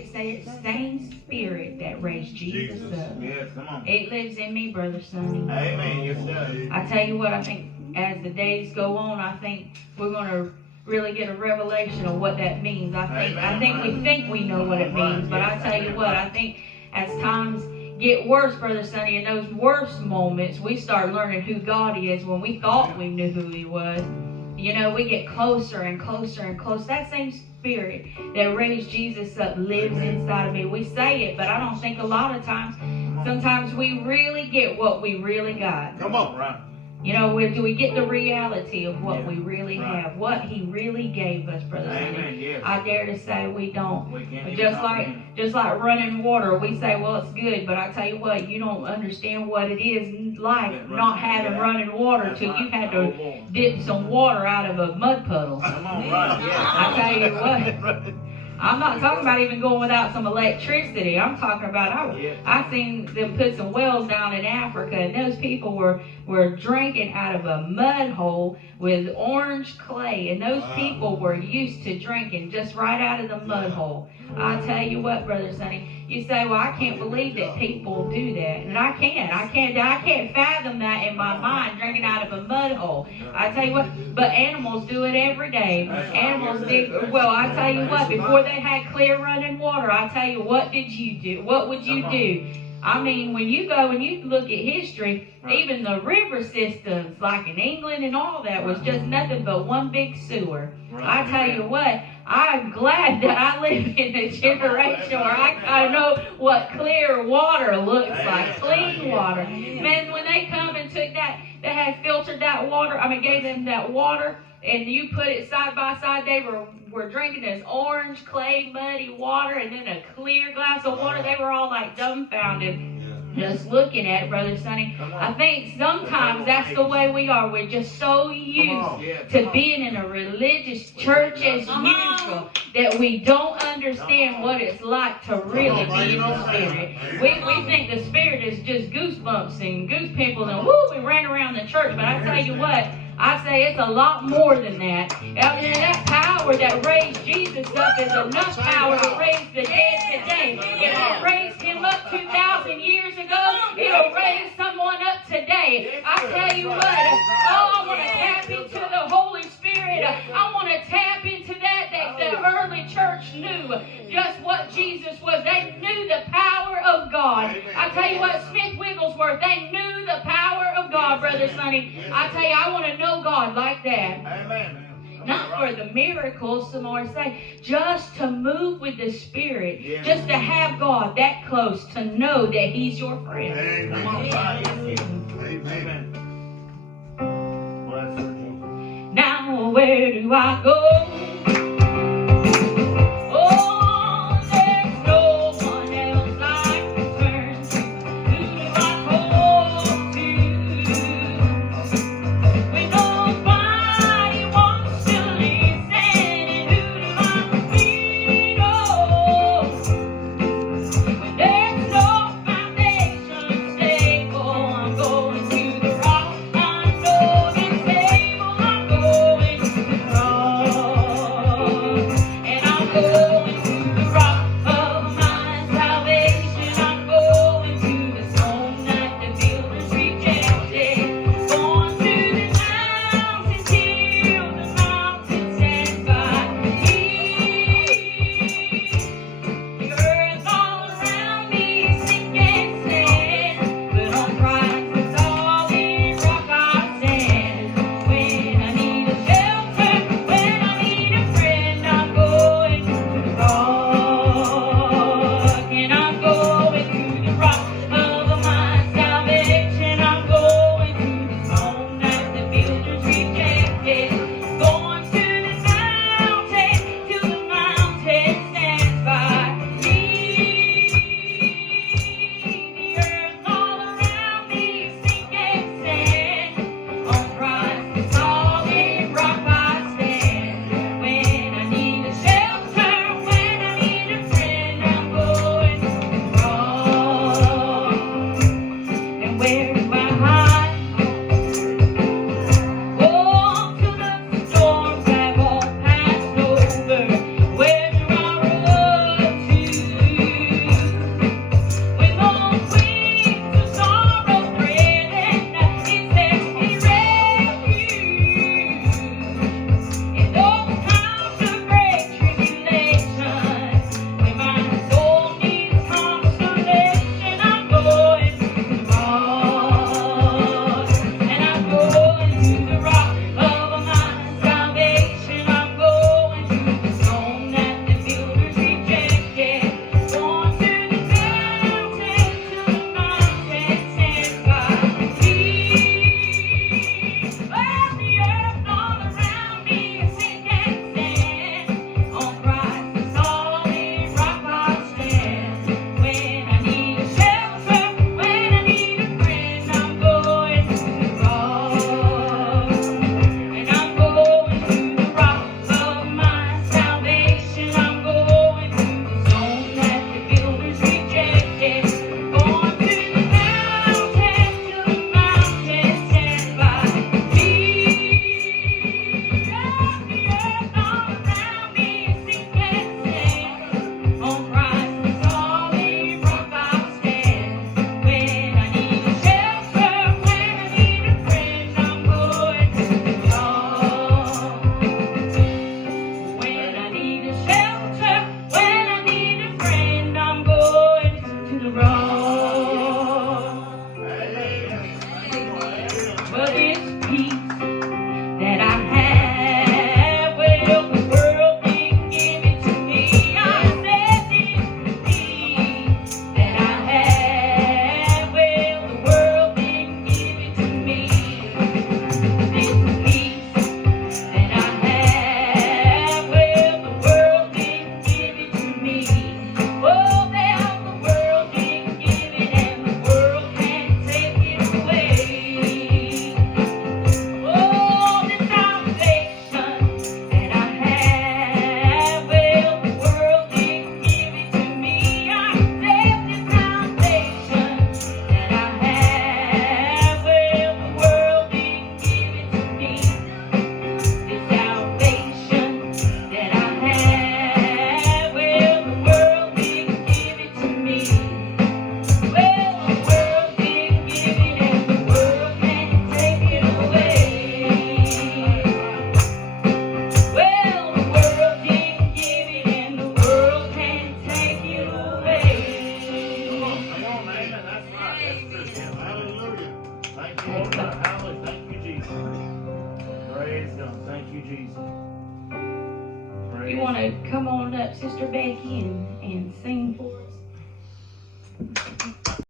same spirit that raised Jesus up. Yes, come on. It lives in me, Brother Sonny. Amen. Yes, it does. I tell you what, I think as the days go on, I think we're going to really get a revelation of what that means. I think we think we know what it means, but I tell you what, I think as times get worse, Brother Sonny, in those worst moments, we start learning who God is when we thought we knew who He was. You know, we get closer and closer and closer. That same spirit that raised Jesus up lives inside of me. We say it, but I don't think a lot of times, sometimes we really get what we really got. Come on, right. You know, do we get the reality of what we really have, what He really gave us, Brother Sonny? Yes. I dare to say we don't. We just like running water, we say, well, it's good, but I tell you what, you don't understand what it is like not having running water till you had to dip some water out of a mud puddle. Come on, right. Yeah. I tell you what. I'm not talking about even going without some electricity. I'm talking about, I seen them put some wells down in Africa, and those people were drinking out of a mud hole with orange clay, and those people were used to drinking just right out of the mud hole. I tell you what, Brother Sonny, you say, well, I can't believe that people do that. And I can't fathom that in my mind, drinking out of a mud hole. I tell you what, but animals do it every day. Animals did, well, I tell you what, before they had clear running water, I tell you, what did you do? What would you do? I mean, when you go and you look at history, even the river systems, like in England and all that, was just nothing but one big sewer. I tell you what, I'm glad that I live in a generation where I know what clear water looks like, clean water. Man, when they come and took that, they had filtered that water, gave them that water, and you put it side by side, they were drinking this orange, clay, muddy water, and then a clear glass of water. They were all like dumbfounded, just looking at it, Brother Sonny. I think sometimes that's the way we are. We're just so used to being in a religious church as usual that we don't understand what it's like to really be in the Spirit. We think the Spirit is just goosebumps and goose pimples and woo, we ran around the church. But I tell you what, I say it's a lot more than that. That power that raised Jesus up is enough power to raise the dead today. If it raised Him up 2,000 years ago, it'll raise someone up today. I tell you what, I want to tap into the Holy Spirit. I want to tap into that the early church knew just what Jesus was. They knew the power of God. I tell you what, Smith Wigglesworth, they knew the power of God, Brother Sonny. I tell you, I want to know God like that. Amen. Not for the miracles, some more say, just to move with the Spirit, just to have God that close, to know that He's your friend. Amen. Now where do I go? Oh you, Jesus. You want to come on up, Sister Becky, and sing